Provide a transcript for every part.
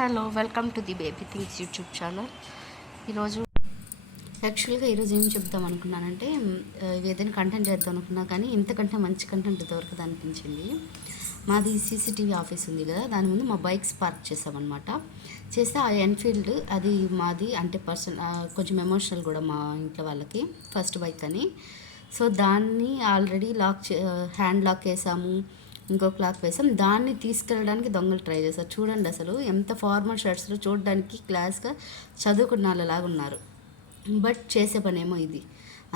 Hello welcome to the baby things YouTube channel. ఈరోజు ఈరోజు ఏం చెప్దాం అనుకున్నానంటే ఏదైనా కంటెంట్ చేద్దాం అనుకున్నా కానీ ఇంతకంటే మంచి కంటెంట్ దొరకదు అనిపించింది. మాది సీసీటీవీ ఆఫీస్ ఉంది కదా, దాని ముందు మా బైక్స్ పార్క్ చేసామన్నమాట. చేస్తే ఆ ఎన్ఫీల్డ్ అది మాది, అంటే కొంచెం ఎమోషనల్ కూడా మా ఇంట్లో వాళ్ళకి, ఫస్ట్ బైక్ అని. సో దాన్ని ఆల్రెడీ హ్యాండ్ లాక్ వేసాము, ఇంకో క్లాక్ వేసాం. దాన్ని తీసుకెళ్ళడానికి దొంగలు ట్రై చేశారు. చూడండి అసలు ఎంత ఫార్మల్ షర్ట్స్లో చూడడానికి క్లాస్గా చదువుకున్న వాళ్ళలాగా ఉన్నారు, బట్ చేసే పనేమో ఇది.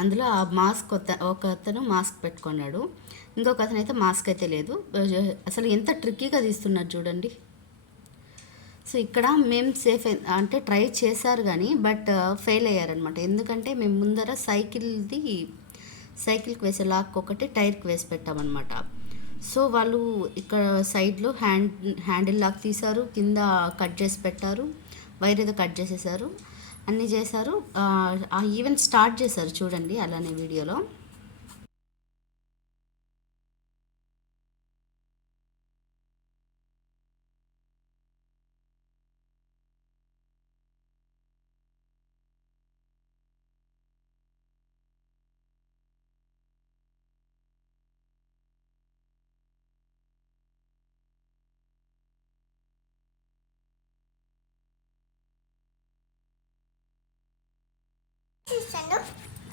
అందులో ఆ మాస్క్ ఒక అతను మాస్క్ పెట్టుకున్నాడు, ఇంకొక అతను అయితే మాస్క్ అయితే లేదు. అసలు ఎంత ట్రిక్కీగా తీస్తున్నారు చూడండి. సో ఇక్కడ మేము సేఫ్ అంటే ట్రై చేశారు కానీ బట్ ఫెయిల్ అయ్యారనమాట. ఎందుకంటే మేము ముందర సైకిల్కి వేసే లాక్ ఒకటి టైర్కి వేసి పెట్టామన్నమాట. సో వాళ్ళు ఇక్కడ సైడ్లో హ్యాండిల్ లాక్ తీశారు, కింద కట్ చేసి పెట్టారు, వైర్ ఏదో కట్ చేసేసారు, అన్నీ చేశారు. ఈవెన్ స్టార్ట్ చేశారు చూడండి అలానే వీడియోలో.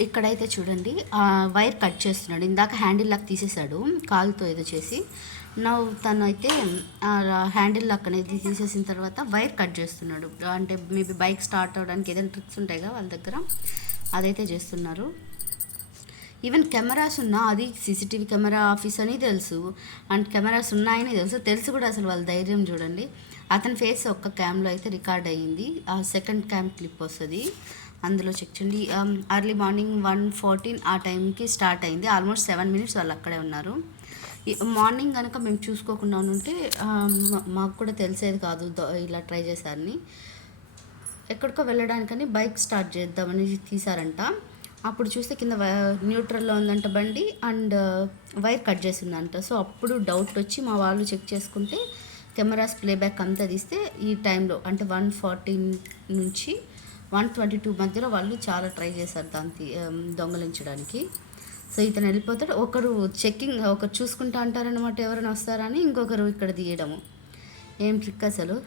ఇక్కడైతే చూడండి వైర్ కట్ చేస్తున్నాడు. ఇందాక హ్యాండిల్ లాక్ తీసేశాడు కాలుతో ఏదో చేసి. తను అయితే హ్యాండిల్ లాక్ అనేది తీసేసిన తర్వాత వైర్ కట్ చేస్తున్నాడు. అంటే మేబీ బైక్ స్టార్ట్ అవ్వడానికి ఏదైనా ట్రిక్స్ ఉంటాయి కదా వాళ్ళ దగ్గర, అదైతే చేస్తున్నారు. ఈవెన్ కెమెరాస్ ఉన్నా, అది సీసీటీవీ కెమెరా ఆఫీస్ అని తెలుసు, అండ్ కెమెరాస్ ఉన్నాయని తెలుసు కూడా అసలు వాళ్ళ ధైర్యం చూడండి. అతని ఫేస్ ఒక్క క్యామ్లో అయితే రికార్డ్ అయ్యింది, ఆ సెకండ్ క్యామ్ క్లిప్ వస్తుంది, అందులో చెక్ చేయండి. అర్లీ మార్నింగ్ 1:14 ఆ టైంకి స్టార్ట్ అయింది. ఆల్మోస్ట్ 7 minutes వాళ్ళు అక్కడే ఉన్నారు. మార్నింగ్ కనుక మేము చూసుకోకుండా ఉంటే మాకు కూడా తెలిసేది కాదు ఇలా ట్రై చేశారని. ఎక్కడికో వెళ్ళడానికని బైక్ స్టార్ట్ చేద్దామని తీశారంట. అప్పుడు చూస్తే కింద న్యూట్రల్లో ఉందంట బండి, అండ్ వైర్ కట్ చేసిందంట. సో అప్పుడు డౌట్ వచ్చి మా వాళ్ళు చెక్ చేసుకుంటే కెమెరాస్ ప్లేబ్యాక్ అంతా తీస్తే ఈ టైంలో అంటే 1:14 నుంచి 1:22 మధ్యలో వాళ్ళు చాలా ట్రై చేశారు దాన్ని దొంగలించడానికి. సో ఇతను వెళ్ళిపోతాడు, ఒకరు చూసుకుంటా అంటారనమాట ఎవరైనా వస్తారని, ఇంకొకరు ఇక్కడ తీయడము. ఏం ట్రిక్ అసలు.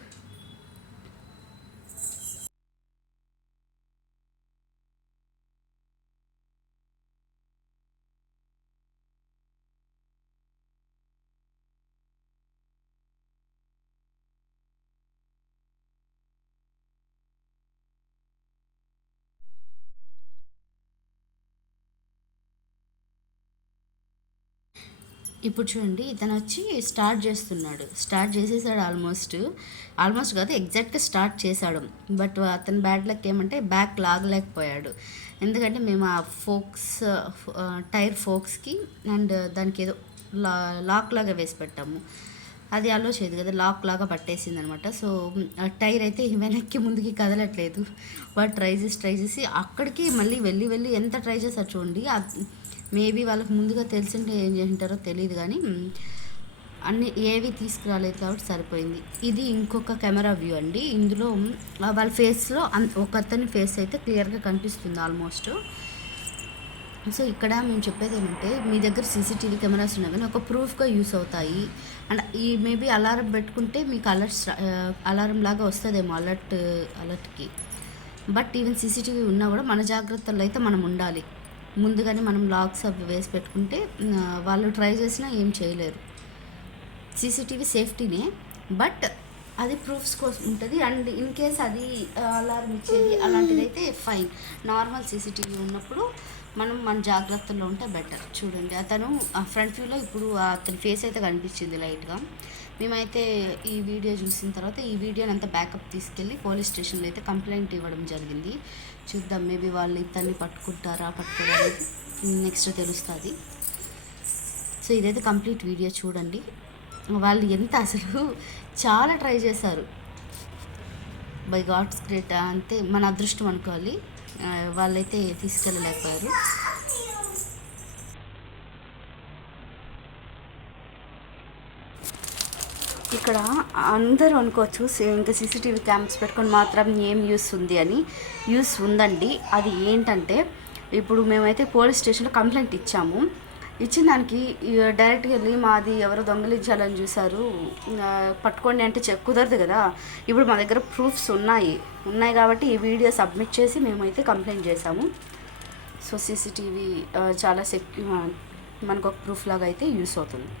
ఇప్పుడు చూడండి, ఇతను వచ్చి స్టార్ట్ చేసేసాడు. ఆల్మోస్ట్ కాదు, ఎగ్జాక్ట్గా స్టార్ట్ చేశాడు. బట్ అతని బ్యాడ్ లక్ ఏమంటే బ్యాక్ లాగలేకపోయాడు. ఎందుకంటే మేము ఆ టైర్ ఫోక్స్కి అండ్ దానికి ఏదో లాక్ లాగా వేసి పెట్టాము, అది అలో చేయదు కదా, లాక్ లాగా పట్టేసింది అనమాట. సో టైర్ అయితే వెనక్కి ముందుకి కదలట్లేదు. వాడు ట్రై చేసి అక్కడికి మళ్ళీ వెళ్ళి ఎంత ట్రై చేశారు చూడండి. మేబీ వాళ్ళకి ముందుగా తెలిసింటే ఏం చేసింటారో తెలియదు, కానీ అన్ని ఏవి తీసుకురాలేదు కాబట్టి సరిపోయింది. ఇది ఇంకొక కెమెరా వ్యూ అండి. ఇందులో వాళ్ళ ఫేస్లో ఒక అతని ఫేస్ అయితే క్లియర్గా కనిపిస్తుంది ఆల్మోస్ట్. సో ఇక్కడ మేము చెప్పేది ఏంటంటే, మీ దగ్గర సీసీటీవీ కెమెరాస్ ఉన్నాయి కానీ ఒక ప్రూఫ్గా యూస్ అవుతాయి. అండ్ ఈ మేబీ అలారం పెట్టుకుంటే మీకు అలారం లాగా వస్తుందేమో అలర్ట్కి. బట్ ఈవెన్ సీసీటీవీ ఉన్నా కూడా మన జాగ్రత్తల్లో అయితే మనం ఉండాలి. ముందుగానే మనం లాక్స్ అవి వేసి పెట్టుకుంటే వాళ్ళు ట్రై చేసినా ఏం చేయలేరు. సీసీటీవీ సేఫ్టీనే, బట్ అది ప్రూఫ్స్ కోసం ఉంటుంది. అండ్ ఇన్ కేస్ అది అలారం ఇచ్చేది అలాంటిదైతే ఫైన్. నార్మల్ సీసీటీవీ ఉన్నప్పుడు మన జాగ్రత్తల్లో ఉంటే బెటర్. చూడండి, అతను ఫ్రంట్ వ్యూలో ఇప్పుడు అతని ఫేస్ అయితే కనిపించింది లైట్గా. మేమైతే ఈ వీడియో చూసిన తర్వాత ఈ వీడియోని అంతా బ్యాకప్ తీసుకెళ్ళి పోలీస్ స్టేషన్లో అయితే కంప్లైంట్ ఇవ్వడం జరిగింది. చూద్దాం, మేబీ వాళ్ళు ఇతన్ని పట్టుకోవడానికి నెక్స్ట్ తెలుస్తుంది. సో ఇదైతే కంప్లీట్ వీడియో చూడండి. వాళ్ళు ఎంత అసలు చాలా ట్రై చేశారు. బై గాడ్స్ గ్రేట్, అంతే మన అదృష్టం అనుకోవాలి. వాళ్ళైతే తీసుకెళ్ళలేకపోయారు. ఇక్కడ అందరూ అనుకోవచ్చు ఇంకా సీసీటీవీ క్యామ్స్ పెట్టుకొని మాత్రం ఏం యూస్ ఉంది అని. యూస్ ఉందండి. అది ఏంటంటే ఇప్పుడు మేమైతే పోలీస్ స్టేషన్లో కంప్లైంట్ ఇచ్చాము. ఇచ్చిన దానికి డైరెక్ట్గా వెళ్ళి మాది ఎవరో దొంగలించాలని చూశారు పట్టుకోండి అంటే కుదరదు కదా. ఇప్పుడు మా దగ్గర ప్రూఫ్స్ ఉన్నాయి కాబట్టి ఈ వీడియో సబ్మిట్ చేసి మేమైతే కంప్లైంట్ చేసాము. సో సీసీటీవీ చాలా మనకు ఒక ప్రూఫ్ లాగా అయితే యూస్ అవుతుంది.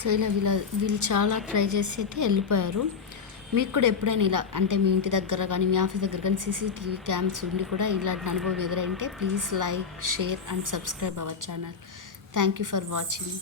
సో ఇలా వీళ్ళు చాలా ట్రై చేసి అయితే వెళ్ళిపోయారు. మీకు కూడా ఎప్పుడైనా ఇలా అంటే మీ ఇంటి దగ్గర కానీ మీ ఆఫీస్ దగ్గర కానీ సీసీటీవీ క్యామ్స్ ఉండి కూడా ఇలాంటి అనుభవం ఎదురైంటే please like, share and subscribe our channel. Thank you for watching.